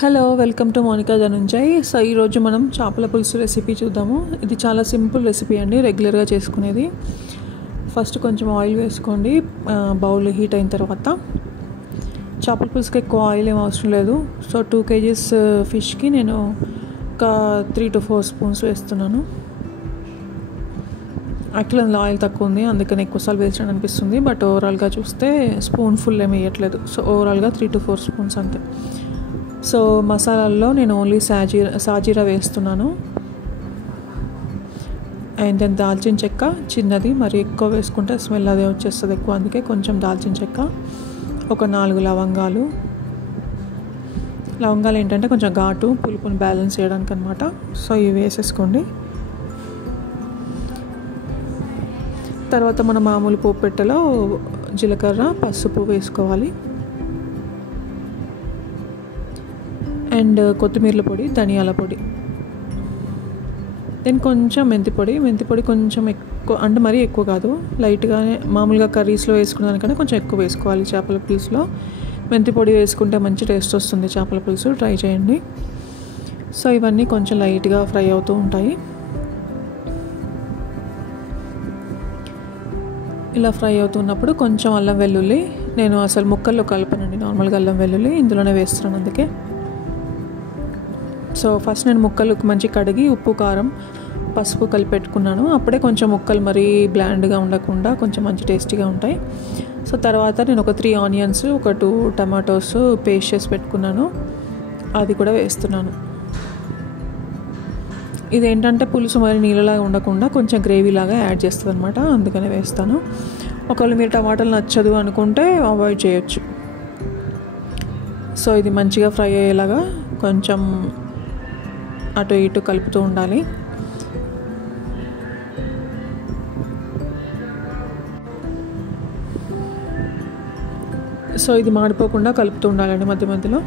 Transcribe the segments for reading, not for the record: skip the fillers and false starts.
Hello, welcome to Monika Dhanunjay. So ఈరోజు మనం చేపల పులుసు రెసిపీ చూద్దాము. ఇది చాలా సింపుల్ రెసిపీ అండి, రెగ్యులర్గా చేసుకునేది. ఫస్ట్ కొంచెం ఆయిల్ వేసుకోండి. బౌల్ హీట్ అయిన తర్వాత చేపల పులుసుకి ఎక్కువ ఆయిల్ ఏం అవసరం లేదు. సో 2 kgs ఫిష్కి నేను ఒక 3 to 4 స్పూన్స్ వేస్తున్నాను. యాక్చువల్ అందులో ఆయిల్ తక్కువ ఉంది, అందుకని ఎక్కువసార్లు వేసినట్టు అనిపిస్తుంది. బట్ ఓవరాల్గా చూస్తే స్పూన్ ఫుల్ ఏమి వేయట్లేదు. సో ఓవరాల్గా 3 to 4 స్పూన్స్ అంతే. సో మసాలాల్లో నేను ఓన్లీ సాజీరా వేస్తున్నాను. అండ్ దెన్ దాల్చిన చెక్క చిన్నది, మరి ఎక్కువ వేసుకుంటే స్మెల్ అదే వచ్చేస్తుంది ఎక్కువ, అందుకే కొంచెం దాల్చిన చెక్క, ఒక 4 లవంగాలు. లవంగాలు ఏంటంటే కొంచెం ఘాటు పులుపుని బ్యాలెన్స్ చేయడానికి అనమాట. సో ఇవి వేసేసుకోండి. తర్వాత మన మామూలు పోపు పెట్టెలో జీలకర్ర, పసుపు వేసుకోవాలి. అండ్ కొత్తిమీర పొడి, ధనియాల పొడి, దెన్ కొంచెం మెంతి పొడి కొంచెం ఎక్కువ, అంటే మరీ ఎక్కువ కాదు, లైట్గానే. మామూలుగా కర్రీస్లో వేసుకునే దానికన్నా కొంచెం ఎక్కువ వేసుకోవాలి. చేపల పులుసులో మెంతి పొడి వేసుకుంటే మంచి టేస్ట్ వస్తుంది చేపల పులుసు, ట్రై చేయండి. సో ఇవన్నీ కొంచెం లైట్గా ఫ్రై అవుతూ ఉంటాయి. ఇలా ఫ్రై అవుతున్నప్పుడు కొంచెం అల్లం వెల్లుల్లి, నేను అసలు ముక్కల్లో కలపనండి, నార్మల్గా అల్లం వెల్లుల్లి ఇందులోనే వేస్తున్నాను అందుకే. సో ఫస్ట్ నేను ముక్కలు మంచి కడిగి ఉప్పు, కారం, పసుపు కలిపి పెట్టుకున్నాను. అప్పుడే కొంచెం ముక్కలు మరీ బ్లాండ్గా ఉండకుండా కొంచెం మంచి టేస్టీగా ఉంటాయి. సో తర్వాత నేను ఒక 3 ఆనియన్స్, ఒక 2 టమాటోస్ పేస్ట్ చేసి పెట్టుకున్నాను, అది కూడా వేస్తున్నాను. ఇదేంటంటే పులుసు మరి నీళ్ళలాగా ఉండకుండా కొంచెం గ్రేవీలాగా యాడ్ చేస్తుంది అనమాట, అందుకనే వేస్తాను. ఒకవేళ మీరు టమాటాలు నచ్చదు అనుకుంటే అవాయిడ్ చేయొచ్చు. సో ఇది మంచిగా ఫ్రై అయ్యేలాగా కొంచెం అటు ఇటు కలుపుతూ ఉండాలి. సో ఇది మాడిపోకుండా కలుపుతూ ఉండాలండి మధ్య మధ్యలో.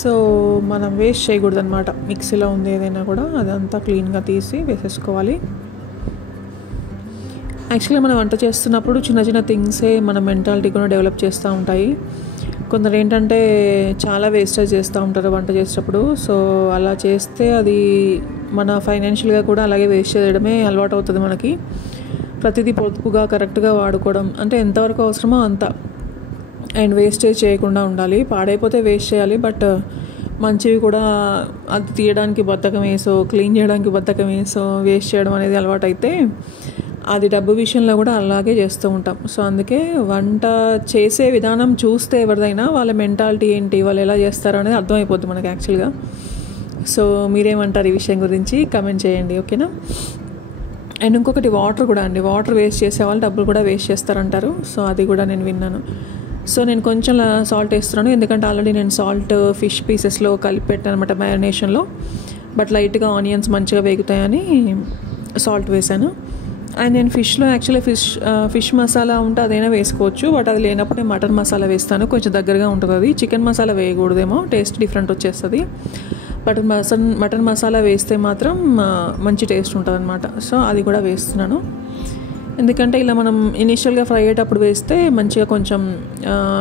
సో మనం వేస్ట్ చేయకూడదు అనమాట. మిక్సీలో ఉంది ఏదైనా కూడా అదంతా క్లీన్గా తీసి వేసేసుకోవాలి. యాక్చువల్గా మనం వంట చేస్తున్నప్పుడు చిన్న చిన్న థింగ్సే మన మెంటాలిటీ కూడా డెవలప్ చేస్తూ ఉంటాయి. కొందరు ఏంటంటే చాలా వేస్టేజ్ చేస్తూ ఉంటారు వంట చేసేటప్పుడు. సో అలా చేస్తే అది మన ఫైనాన్షియల్గా కూడా అలాగే వేస్ట్ చేయడమే అలవాటు అవుతుంది మనకి. ప్రతిదీ పొదుపుగా కరెక్ట్గా వాడుకోవడం, అంటే ఎంతవరకు అవసరమో అంత, అండ్ వేస్టేజ్ చేయకుండా ఉండాలి. పాడైపోతే వేస్ట్ చేయాలి, బట్ మంచివి కూడా అది తీయడానికి బద్ధకం వేసో, క్లీన్ చేయడానికి బద్ధకం వేసో వేస్ట్ చేయడం అనేది అలవాటు అయితే అది డబ్బు విషయంలో కూడా అలాగే చేస్తూ ఉంటాం. సో అందుకే వంట చేసే విధానం చూస్తే ఎవరిదైనా వాళ్ళ మెంటాలిటీ ఏంటి, వాళ్ళు ఎలా చేస్తారో అనేది అర్థమైపోద్ది మనకి యాక్చువల్గా. సో మీరేమంటారు ఈ విషయం గురించి కమెంట్ చేయండి, ఓకేనా? అండ్ ఇంకొకటి వాటర్ కూడా అండి, వాటర్ వేస్ట్ చేసే వాళ్ళు డబ్బులు కూడా వేస్ట్ చేస్తారంటారు. సో అది కూడా నేను విన్నాను. సో నేను కొంచెం సాల్ట్ వేస్తున్నాను, ఎందుకంటే ఆల్రెడీ నేను సాల్ట్ ఫిష్ పీసెస్లో కలిపి పెట్టాను అనమాట మ్యారినేషన్లో. బట్ లైట్గా ఆనియన్స్ మంచిగా వేగుతాయని సాల్ట్ వేసాను. అండ్ నేను ఫిష్లో యాక్చువల్లీ ఫిష్ మసాలా ఉంటే అదైనా వేసుకోవచ్చు, బట్ అది లేనప్పుడు నేను మటన్ మసాలా వేస్తాను, కొంచెం దగ్గరగా ఉంటుంది అది. చికెన్ మసాలా వేయకూడదేమో, టేస్ట్ డిఫరెంట్ వచ్చేస్తుంది. బట్ మటన్ మసాలా వేస్తే మాత్రం మంచి టేస్ట్ ఉంటుంది అనమాట. సో అది కూడా వేస్తున్నాను, ఎందుకంటే ఇలా మనం ఇనీషియల్గా ఫ్రై అయ్యేటప్పుడు వేస్తే మంచిగా కొంచెం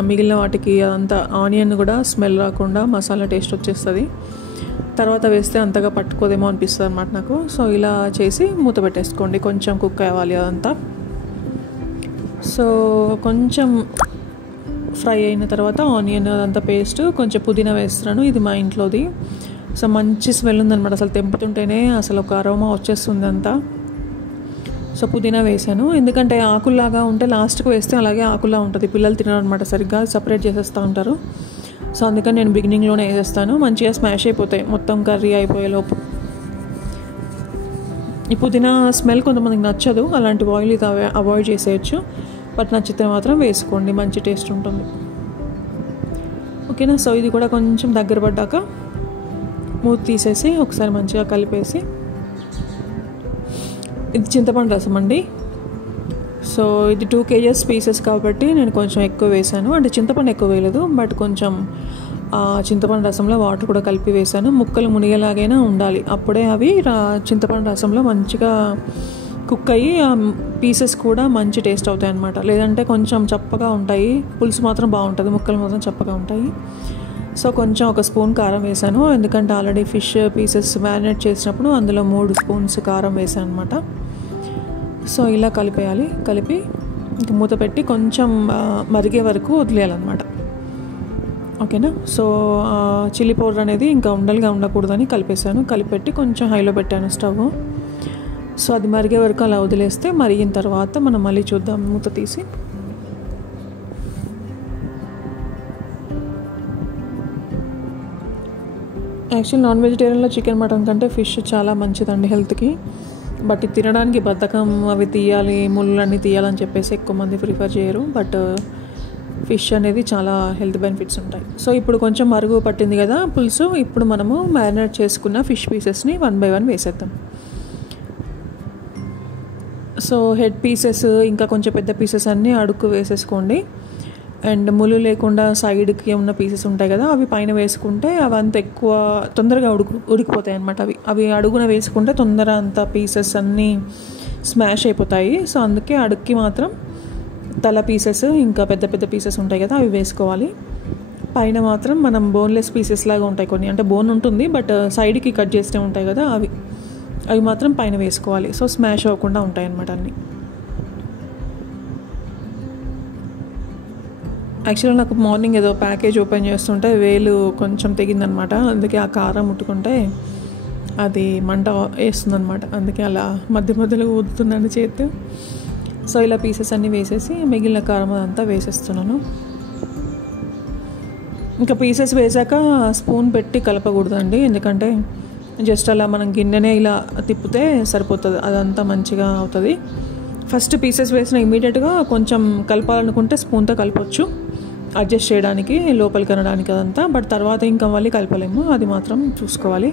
మిగిలిన వాటికి అదంతా ఆనియన్ కూడా స్మెల్ రాకుండా మసాలా టేస్ట్ వచ్చేస్తుంది. తర్వాత వేస్తే అంతగా పట్టుకోదేమో అనిపిస్తుంది అనమాట నాకు. సో ఇలా చేసి మూత పెట్టేసుకోండి, కొంచెం కుక్ అవ్వాలి అదంతా. సో కొంచెం ఫ్రై అయిన తర్వాత ఆనియన్ అదంతా పేస్ట్, కొంచెం పుదీనా వేస్తున్నాను, ఇది మా ఇంట్లోది. సో మంచి స్మెల్ ఉందన్నమాట, అసలు తెంపుతుంటేనే అసలు ఒక అరోమా వచ్చేస్తుంది అంతా. సో పుదీనా వేసాను, ఎందుకంటే ఆకుల్లాగా ఉంటే లాస్ట్కి వేస్తే అలాగే ఆకుల్లా ఉంటుంది, పిల్లలు తినరు అనమాట సరిగ్గా, సపరేట్ చేసేస్తూ ఉంటారు. సో అందుకని నేను బిగినింగ్లోనే వేసేస్తాను, మంచిగా స్మాష్ అయిపోతాయి మొత్తం కర్రీ అయిపోయేలోపు. ఈ పుదీనా స్మెల్ కొంతమందికి నచ్చదు, అలాంటి ఆయిల్ ఇది అవాయిడ్ చేసేయచ్చు, బట్ నచ్చితే మాత్రం వేసుకోండి, మంచి టేస్ట్ ఉంటుంది, ఓకేనా? సో ఇది కూడా కొంచెం దగ్గర పడ్డాక మూత తీసేసి ఒకసారి మంచిగా కలిపేసి, ఇది చింతపండు రసం అండి. సో ఇది 2 kgs పీసెస్ కాబట్టి నేను కొంచెం ఎక్కువ వేసాను, అంటే చింతపండు ఎక్కువ వేయలేదు, బట్ కొంచెం చింతపండు రసంలో వాటర్ కూడా కలిపి వేసాను. ముక్కలు మునిగేలాగైనా ఉండాలి, అప్పుడే అవి చింతపండు రసంలో మంచిగా కుక్ అయ్యి పీసెస్ కూడా మంచి టేస్ట్ అవుతాయి అన్నమాట. లేదంటే కొంచెం చప్పగా ఉంటాయి, పులుసు మాత్రం బాగుంటుంది, ముక్కలు మాత్రం చప్పగా ఉంటాయి. సో కొంచెం ఒక స్పూన్ కారం వేసాను, ఎందుకంటే ఆల్రెడీ ఫిష్ పీసెస్ మ్యారినేట్ చేసినప్పుడు అందులో 3 స్పూన్స్ కారం వేసాను అనమాట. సో ఇలా కలిపేయాలి. కలిపి ఇంక మూత పెట్టి కొంచెం మరిగే వరకు వదిలేయాలన్నమాట. ఓకేనా. సో చిల్లీ పౌడర్ అనేది ఇంకా ఉండలుగా ఉండకూడదని కలిపేసాను. కలిపెట్టి కొంచెం హైలో పెట్టాను స్టవ్. సో అది మరిగే వరకు అలా వదిలేస్తే మరిగిన తర్వాత మనం మళ్ళీ చూద్దాం మూత తీసి. యాక్చువల్ నాన్ వెజిటేరియన్లో చికెన్ మటన్ కంటే ఫిష్ చాలా మంచిదండి హెల్త్కి. బట్ తినడానికి బద్ధకం, అవి తీయాలి, ముళ్ళన్నీ తీయాలని చెప్పేసి ఎక్కువ మంది ప్రిఫర్ చేయరు. బట్ ఫిష్ అనేది చాలా హెల్త్ బెనిఫిట్స్ ఉంటాయి. సో ఇప్పుడు కొంచెం మరుగు పట్టింది కదా పులుసు. ఇప్పుడు మనము మ్యారినేట్ చేసుకున్న ఫిష్ పీసెస్ని 1 by 1 వేసేద్దాం. సో హెడ్ పీసెస్ ఇంకా కొంచెం పెద్ద పీసెస్ అన్నీ అడుక్కు వేసేసుకోండి. అండ్ ముళ్ళు లేకుండా సైడ్కి ఉన్న పీసెస్ ఉంటాయి కదా, అవి పైన వేసుకుంటే అవి అంత ఎక్కువ తొందరగా ఉడికిపోతాయి అన్నమాట. అవి అడుగున వేసుకుంటే తొందర అంత పీసెస్ అన్నీ స్మాష్ అయిపోతాయి. సో అందుకే అడుక్కి మాత్రం తల పీసెస్ ఇంకా పెద్ద పెద్ద పీసెస్ ఉంటాయి కదా, అవి వేసుకోవాలి. పైన మాత్రం మనం బోన్లెస్ పీసెస్ లాగా ఉంటాయి కొన్ని, అంటే బోన్ ఉంటుంది బట్ సైడ్కి కట్ చేస్తే ఉంటాయి కదా, అవి మాత్రం పైన వేసుకోవాలి. సో స్మాష్ అవ్వకుండా ఉంటాయి అన్నమాట అన్నీ. యాక్చువల్గా నాకు మార్నింగ్ ఏదో ప్యాకేజ్ ఓపెన్ చేస్తుంటే వేలు కొంచెం తెగిందనమాట. అందుకే ఆ కారం ముట్టుకుంటే అది మంట వేస్తుందనమాట. అందుకే అలా మధ్య మధ్యలో ఊదుతున్నాను చేతి. సో ఇలా పీసెస్ అన్నీ వేసేసి మిగిలిన కారం అదంతా వేసేస్తున్నాను. ఇంకా పీసెస్ వేసాక స్పూన్ పెట్టి కలపకూడదండి, ఎందుకంటే జస్ట్ అలా మనం గిన్నెనే ఇలా తిప్పితే సరిపోతుంది, అదంతా మంచిగా అవుతుంది. ఫస్ట్ పీసెస్ వేసిన ఇమీడియట్గా కొంచెం కలపాలనుకుంటే స్పూన్తో కలపచ్చు, అడ్జస్ట్ చేయడానికి, లోపలికి అనడానికి అదంతా. బట్ తర్వాత ఇంకా మళ్ళీ కలపలేము, అది మాత్రం చూసుకోవాలి.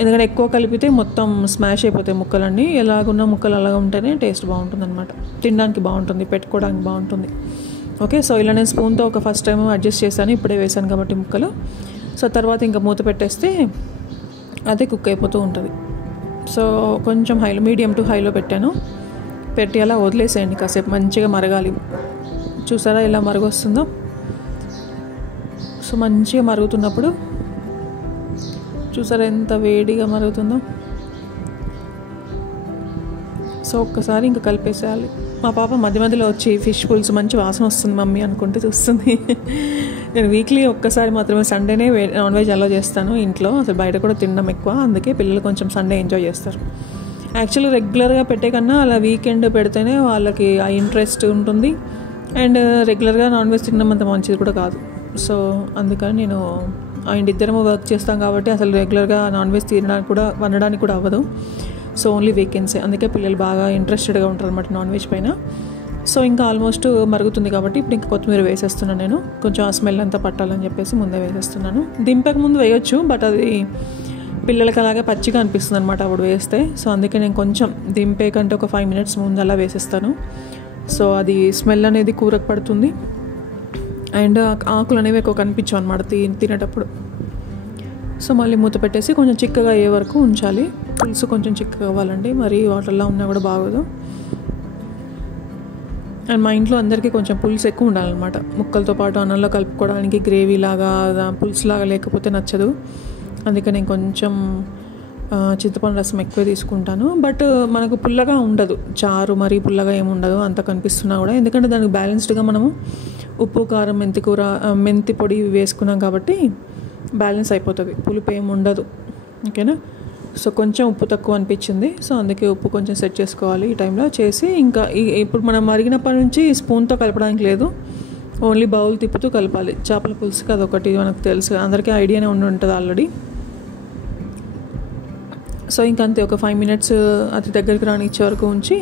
ఎందుకంటే ఎక్కువ కలిపితే మొత్తం స్మాష్ అయిపోతాయి ముక్కలన్నీ. ఎలాగున్న ముక్కలు అలాగ ఉంటేనే టేస్ట్ బాగుంటుంది అనమాట, తినడానికి బాగుంటుంది, పెట్టుకోవడానికి బాగుంటుంది. ఓకే. సో ఇలా నేను స్పూన్తో ఒక ఫస్ట్ టైం అడ్జస్ట్ చేశాను, ఇప్పుడే వేసాను కాబట్టి ముక్కలు. సో తర్వాత ఇంకా మూత పెట్టేస్తే అదే కుక్ అయిపోతూ ఉంటుంది. సో కొంచెం హైలో, మీడియం టు హైలో పెట్టాను. పెట్టి అలా వదిలేసేయండి కాసేపు, మంచిగా మరగాలి. చూసారా ఎలా మరుగొస్తుందో. సో మంచిగా మరుగుతున్నప్పుడు చూసారా ఎంత వేడిగా మరుగుతుందో. సో ఒక్కసారి ఇంకా కలిపేసేయాలి. మా పాప మధ్య మధ్యలో వచ్చి ఫిష్ పులుసు మంచి వాసన వస్తుంది మమ్మీ అనుకుంటే చూస్తుంది. నేను వీక్లీ ఒక్కసారి మాత్రమే సండేనే నాన్ వెజ్ అలా చేస్తాను ఇంట్లో, అసలు బయట కూడా తినడం ఎక్కువ. అందుకే పిల్లలు కొంచెం సండే ఎంజాయ్ చేస్తారు. యాక్చువల్లీ రెగ్యులర్గా పెట్టే కన్నా అలా వీకెండ్ పెడితేనే వాళ్ళకి ఆ ఇంట్రెస్ట్ ఉంటుంది. అండ్ రెగ్యులర్గా నాన్ వెజ్ తినడం అంత మంచిది కూడా కాదు. సో అందుకని నేను ఇద్దరము వర్క్ చేస్తాం కాబట్టి అసలు రెగ్యులర్గా నాన్ వెజ్ వండడానికి కూడా అవ్వదు. సో ఓన్లీ వీకెండ్సే. అందుకే పిల్లలు బాగా ఇంట్రెస్టెడ్గా ఉంటారు అనమాట నాన్ వెజ్ పైన. సో ఇంకా ఆల్మోస్ట్ మరుగుతుంది కాబట్టి ఇప్పుడు ఇంకా కొత్తిమీర వేసేస్తున్నాను నేను, కొంచెం ఆ స్మెల్ అంతా పట్టాలని చెప్పేసి ముందే వేసేస్తున్నాను. దింపక ముందు వేయొచ్చు, బట్ అది పిల్లలకి అలాగే పచ్చిగా అనిపిస్తుంది అనమాట అప్పుడు వేస్తే. సో అందుకే నేను కొంచెం దింపే కంటే ఒక 5 minutes ముందు అలా వేసేస్తాను. సో అది స్మెల్ అనేది కూరకు పడుతుంది అండ్ ఆకులు అనేవి ఎక్కువ కనిపించవు అనమాట తినేటప్పుడు. సో మళ్ళీ మూత పెట్టేసి కొంచెం చిక్కగా అయ్యే వరకు ఉంచాలి. పులుసు కొంచెం చిక్కగా అవ్వాలండి, మరి వాటర్లా ఉన్నా కూడా బాగోదు. అండ్ మా ఇంట్లో అందరికీ కొంచెం పులుసు ఎక్కువ ఉండాలన్నమాట, ముక్కలతో పాటు అన్నంలో కలుపుకోవడానికి. గ్రేవీ లాగా పులుసు లాగా లేకపోతే నచ్చదు. అందుకే నేను కొంచెం చింతపండు రసం ఎక్కువ తీసుకుంటాను. బట్ మనకు పుల్లగా ఉండదు, చారు మరీ పుల్లగా ఏమి ఉండదు అంత కనిపిస్తున్నా కూడా, ఎందుకంటే దానికి బ్యాలెన్స్డ్గా మనము ఉప్పు, కారం, మెంతి పొడి వేసుకున్నాం కాబట్టి బ్యాలెన్స్ అయిపోతుంది, పులుపు ఏమి ఉండదు. ఓకేనా. సో కొంచెం ఉప్పు తక్కువ అనిపించింది, సో అందుకే ఉప్పు కొంచెం సెట్ చేసుకోవాలి ఈ టైంలో చేసి. ఇంకా ఇప్పుడు మనం మరిగినప్పటి నుంచి స్పూన్తో కలపడానికి లేదు, ఓన్లీ బౌల్ తిప్పుతూ కలపాలి. చేపల పులుసుకి అదొకటి మనకు తెలుసు, అందరికీ ఐడియానే ఉంటుంది ఆల్రెడీ. సో ఇంకంతే, ఒక 5 minutes అది దగ్గరికి రానిచ్చే వరకు ఉంచి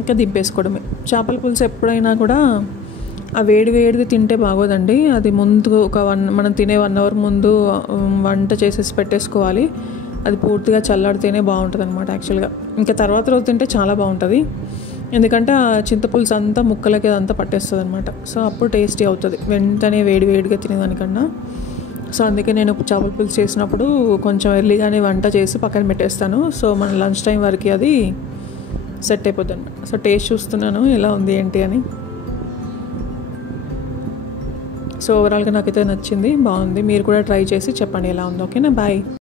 ఇంకా దింపేసుకోవడమే. చేపల పులుసు ఎప్పుడైనా కూడా ఆ వేడిది తింటే బాగోదండి, అది ముందు మనం తినే 1 hour ముందు వంట చేసేసి పెట్టేసుకోవాలి. అది పూర్తిగా చల్లాడితేనే బాగుంటుంది అనమాట యాక్చువల్గా. ఇంకా తర్వాత రోజు తింటే చాలా బాగుంటుంది, ఎందుకంటే ఆ చింతపులుసు అంతా ముక్కలకి అదంతా పట్టేస్తుంది అనమాట. సో అప్పుడు టేస్టీ అవుతుంది వెంటనే వేడిగా తినేదానికన్నా. సో అందుకే నేను చేపల పులుసు చేసినప్పుడు కొంచెం ఎర్లీగానే వంట చేసి పక్కన పెట్టేస్తాను. సో మన లంచ్ టైం వరకు అది సెట్ అయిపోద్ది అనమాట. సో టేస్ట్ చూస్తున్నాను ఎలా ఉంది ఏంటి అని. సో ఓవరాల్గా నాకైతే నచ్చింది, బాగుంది. మీరు కూడా ట్రై చేసి చెప్పండి ఎలా ఉందో. ఓకేనా, బాయ్.